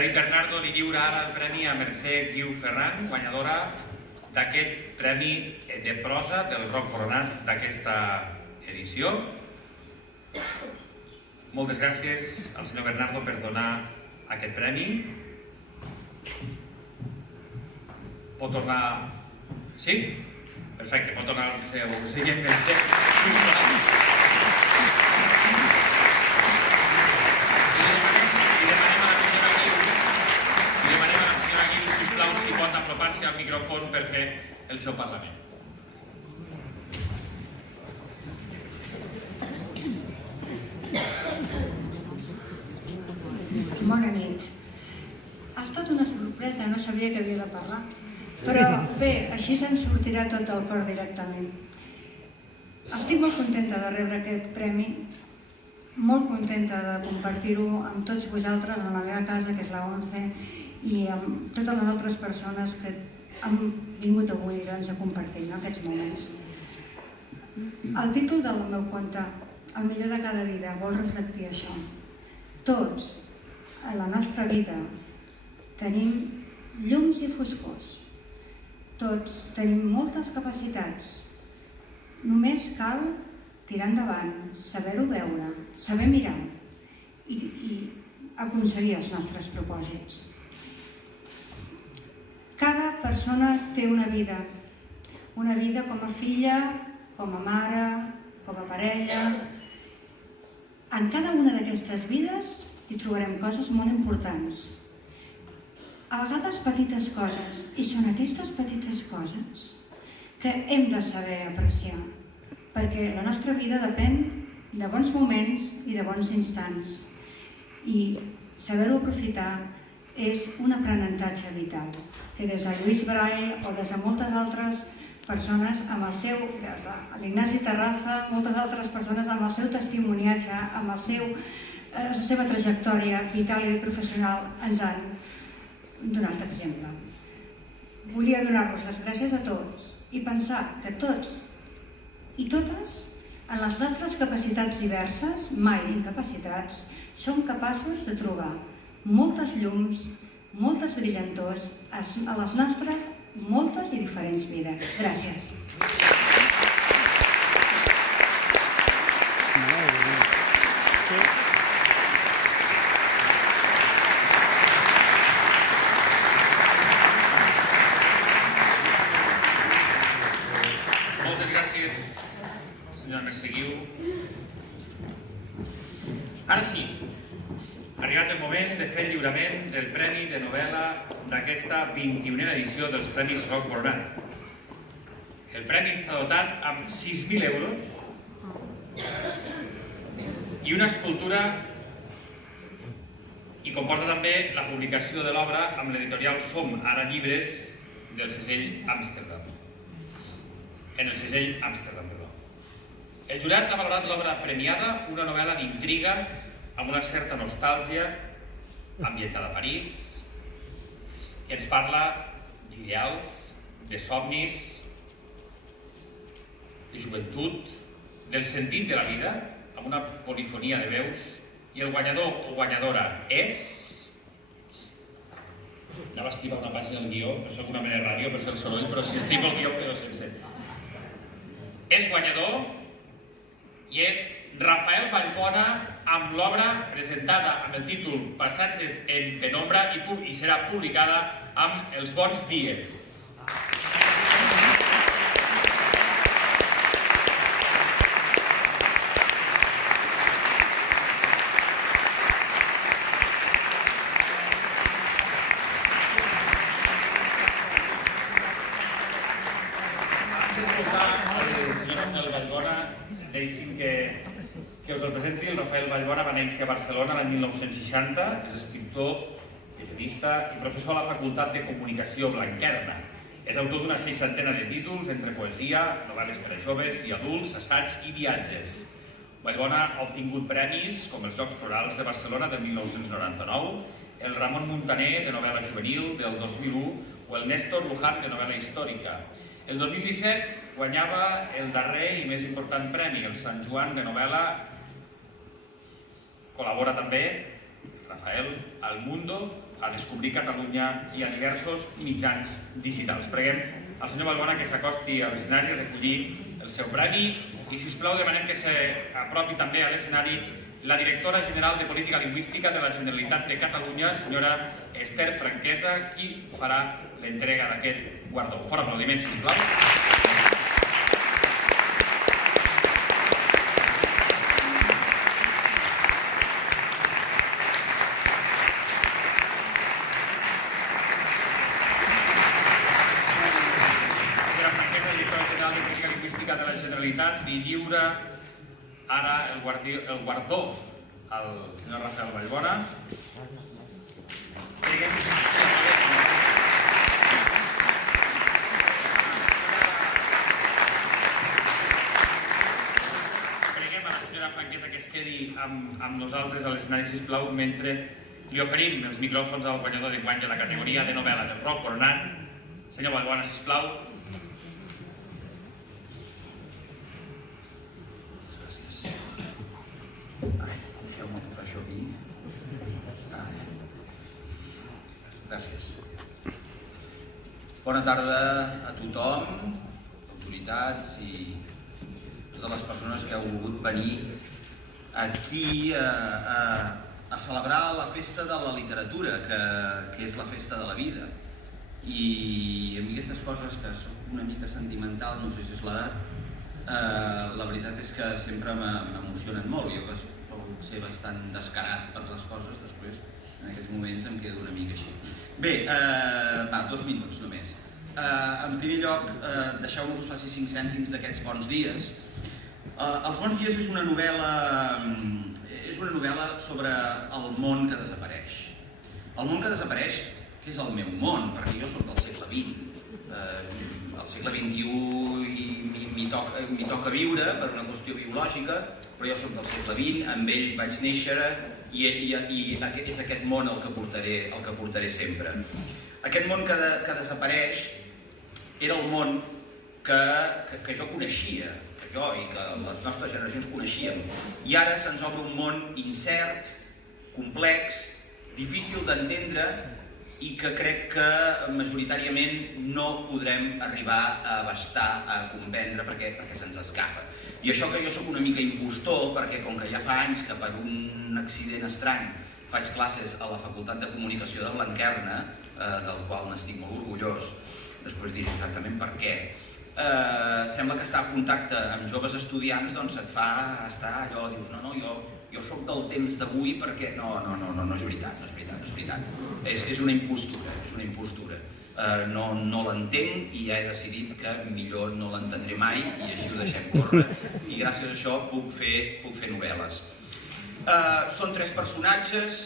David Bernardo li lliura ara el premi a Mercè Guiu Ferran, guanyadora d'aquest premi de prosa del Roc Coronat d'aquesta edició. Moltes gràcies al senyor Bernardo per donar aquest premi. Pot tornar... Sí? Perfecte, pot tornar al seu seient Mercè. Si pot apropar-se al micròfon per fer el seu parlament. Bona nit. Ha estat una sorpresa, no sabia que havia de parlar. Però bé, així se'm sortirà tot el cor directament. Estic molt contenta de rebre aquest premi, molt contenta de compartir-ho amb tots vosaltres en la meva casa, que és la 11, i amb totes les altres persones que han vingut avui a compartir aquests moments. El títol del meu conte, El millor de cada vida, vol reflectir això. Tots, a la nostra vida, tenim llums i foscors. Tots tenim moltes capacitats. Només cal tirar endavant, saber-ho veure, saber mirar i aconseguir els nostres propòsits. Cada persona té una vida com a filla, com a mare, com a parella. En cada una d'aquestes vides hi trobarem coses molt importants. A vegades petites coses, i són aquestes petites coses que hem de saber apreciar, perquè la nostra vida depèn de bons moments i de bons instants. I saber-ho aprofitar és un aprenentatge vital, que des de Lluís Braille o des de moltes altres persones, des de l'Ignasi Terraza, moltes altres persones amb el seu testimoniatge, amb la seva trajectòria vital i professional ens han donat exemple. Volia donar-vos les gràcies a tots i pensar que tots i totes, en les nostres capacitats diverses, mai incapacitats, som capaços de trobar moltes llums, moltes brillantors a les nostres moltes i diferents vides. Gràcies. Moltes gràcies, senyora Mercè Guiu. Ara sí, ha arribat el moment de fer el lliurament del Premi de Novel·la d'aquesta 21a edició dels Premis Roc Coronat. El premi està dotat amb 6.000 euros i una escultura i comporta també la publicació de l'obra amb l'editorial Som Ara Llibres del segell Amsterdam. En el segell Amsterdam, perdó. El jurat ha valorat l'obra premiada, una novel·la d'intriga amb una certa nostàlgia, ambientada a París, i ens parla d'ideals, de somnis, de joventut, del sentit de la vida, amb una polifonia de veus, i el guanyador o guanyadora és... Anava a estibar una pàgina del guió, però soc una mena de ràdio per fer el soroll, però si estivo el guió, però sense... És guanyador i és Rafael Vallbona amb l'obra presentada amb el títol Passatges en penombra i serà publicada amb Els bons dies. Antes d'escoltar el senyor Rafael Vallbona, deixin que us el presenti. El Rafael Vallbona va néixer a Barcelona l'any 1960, és escriptor, periodista i professor a la Facultat de Comunicació Blanquerna. És autor d'una 60ena de títols entre poesia, novel·les per a joves i adults, assaig i viatges. Vallbona ha obtingut premis com els Jocs Florals de Barcelona del 1999, el Ramon Muntaner de novel·la juvenil del 2001 o el Néstor Luján de novel·la històrica. El 2017 guanyava el darrer i més important premi, el Sant Joan de novel·la. Col·labora també, Rafael, al Mundo a Descobrir Catalunya i a diversos mitjans digitals. Preguem al senyor Vallbona que s'acosti a l'escenari a recollir el seu premi i, si us plau, demanem que s'apropi també a l'escenari la directora general de Política Lingüística de la Generalitat de Catalunya, senyora Esther Franquesa, qui farà l'entrega d'aquest guardó. Fora aplaudiments, sisplau. Senyora Franquesa, directora general de Política Lingüística de la Generalitat, li lliura ara el guardó al senyor Rafael Vallbona. Preguem a la senyora Franquesa que es quedi amb nosaltres a l'escenari, sisplau, mentre li oferim els micròfons al guanyador d'enguany de la categoria de novel·la del Roc Coronat. Senyor Vallbona, sisplau. Deixeu-me posar això aquí. Gràcies. Bona tarda a tothom, autoritats i totes les persones que heu volgut venir aquí a celebrar la festa de la literatura, que és la festa de la vida. I a mi aquestes coses, que soc una mica sentimental, no sé si és l'edat, la veritat és que sempre m'emocionen molt. Jo, que puc ser bastant descarat per les coses, després en aquests moments em quedo una mica així. Bé, 2 minuts només. En primer lloc, deixeu-me que us faci 5 cèntims d'aquests bons dies. Els bons dies és una novel·la sobre el món que desapareix. El món que desapareix, que és el meu món, perquè jo soc del segle XX. Al segle XXI m'hi toca viure per una qüestió biològica, però jo soc del segle XX, amb ell vaig néixer i és aquest món el que portaré sempre. Aquest món que desapareix era el món que jo coneixia, que jo i que les nostres generacions coneixíem, i ara se'ns obre un món incert, complex, difícil d'entendre i que crec que majoritàriament no podrem arribar a abastar, a comprendre, perquè se'ns escapa. I això que jo sóc una mica impostor, perquè com que ja fa anys que per un accident estrany faig classes a la Facultat de Comunicació de Blanquerna, del qual n'estic molt orgullós, després diré exactament per què, sembla que estar en contacte amb joves estudiants doncs et fa estar allò, dius, no, jo soc del temps d'avui perquè... No és veritat, és una impostura, no l'entenc i ja he decidit que millor no l'entendré mai i així ho deixem córrer i gràcies a això puc fer novel·les. Són 3 personatges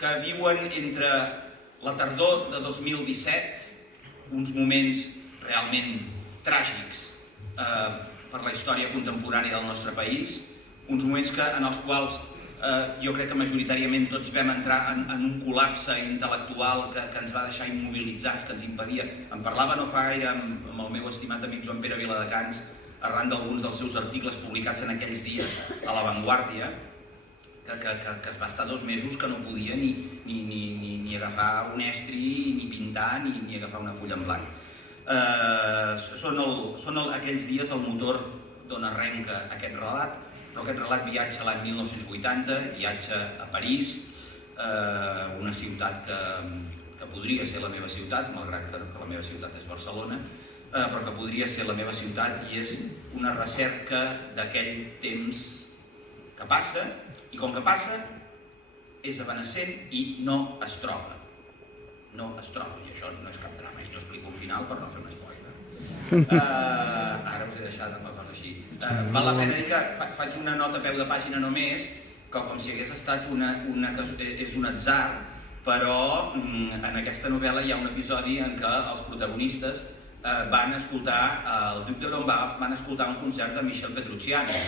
que viuen entre la tardor de 2017, uns moments realment tràgics per la història contemporània del nostre país, uns moments en els quals jo crec que majoritàriament tots vam entrar en un col·lapse intel·lectual que ens va deixar immobilitzats, que ens impedia. En parlava no fa gaire amb el meu estimat amic Joan Pere Viladecans arran d'alguns dels seus articles publicats en aquells dies a La Vanguardia, que es va estar 2 mesos que no podia ni agafar un estri, ni pintar, ni agafar una fulla en blanc. Són aquells dies el motor d'on arrenca aquest relat, però aquest relat viatja l'any 1980, viatja a París, una ciutat que podria ser la meva ciutat, malgrat que la meva ciutat és Barcelona, però que podria ser la meva ciutat i és una recerca d'aquell temps que passa, i com que passa és evanescent i no es troba. No es troba, i això no és cap drama, i jo explico el final per no fer un spoiler. Ara us he deixat amb la cosa així. Val la pena dir que faig una nota a peu de pàgina només, que com si hagués estat és un atzar, però en aquesta novel·la hi ha un episodi en què els protagonistes van escoltar, el Duc de Lombard van escoltar un concert de Michel Petrucciani,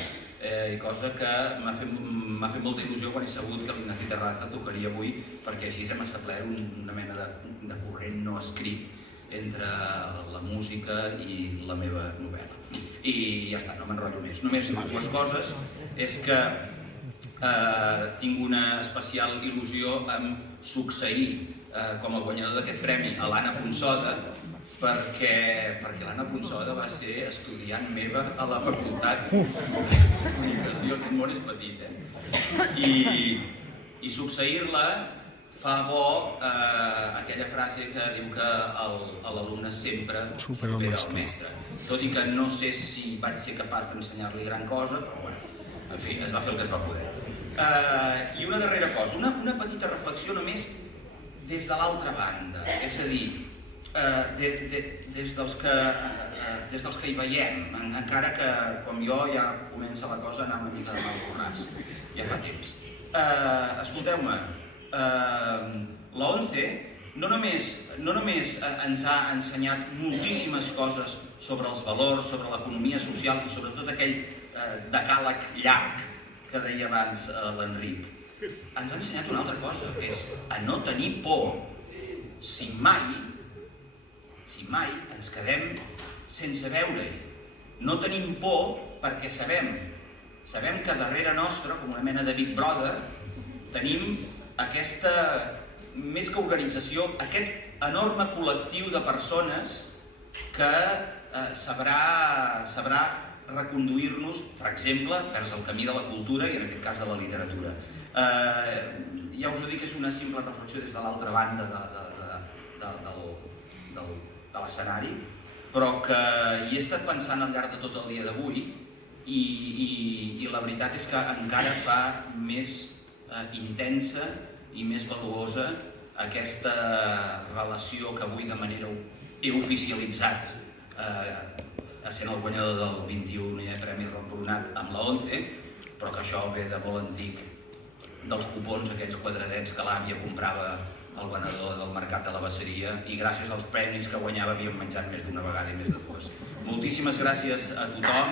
cosa que m'ha fet molta il·lusió quan he sabut que l'Ignasi Terraza tocaria avui, perquè així hem establert una mena de corrent no escrit entre la música i la meva novel·la. I ja està, no m'enrotllo més. Només 2 coses. És que tinc una especial il·lusió amb succeir com a guanyador d'aquest premi a l'Anna Ponsoda, perquè l'Anna Ponsoda va ser estudiant meva a la Facultat de Comunicació, aquest món és petit, i succeir-la fa bo aquella frase que diu que l'alumne sempre supera el mestre. Tot i que no sé si vaig ser capaç d'ensenyar-li gran cosa, però bueno, en fi, es va fer el que es va poder. I una darrera cosa, una petita reflexió només des de l'altra banda, és a dir, des dels que hi veiem, encara que com jo ja comença la cosa a anar una mica de mal borràs, ja fa temps. Escolteu-me, la ONCE no només ens ha ensenyat moltíssimes coses sobre els valors, sobre l'economia social i sobre tot aquell decàleg llarg que deia abans l'Enric, ens ha ensenyat una altra cosa, que és a no tenir por si mai ens quedem sense veure-hi. No tenim por perquè sabem que darrere nostre, com una mena de Big Brother, tenim aquesta, més que organització, aquest enorme col·lectiu de persones que sabrà reconduir-nos, per exemple, vers el camí de la cultura i en aquest cas de la literatura. Ja us ho dic, és una simple reflexió des de l'altra banda de l'escenari, però que hi he estat pensant al llarg de tot el dia d'avui i la veritat és que encara fa més intensa i més valuosa aquesta relació que avui de manera he oficialitzat sent el guanyador del 21è Premi Rembrandt amb la ONCE, però que això ve de molt antic, dels cupons, aquells quadradets que l'àvia comprava al venedor del mercat de la Baceria, i gràcies als premis que guanyava havíem menjat més d'una vegada i més de dues. Moltíssimes gràcies a tothom.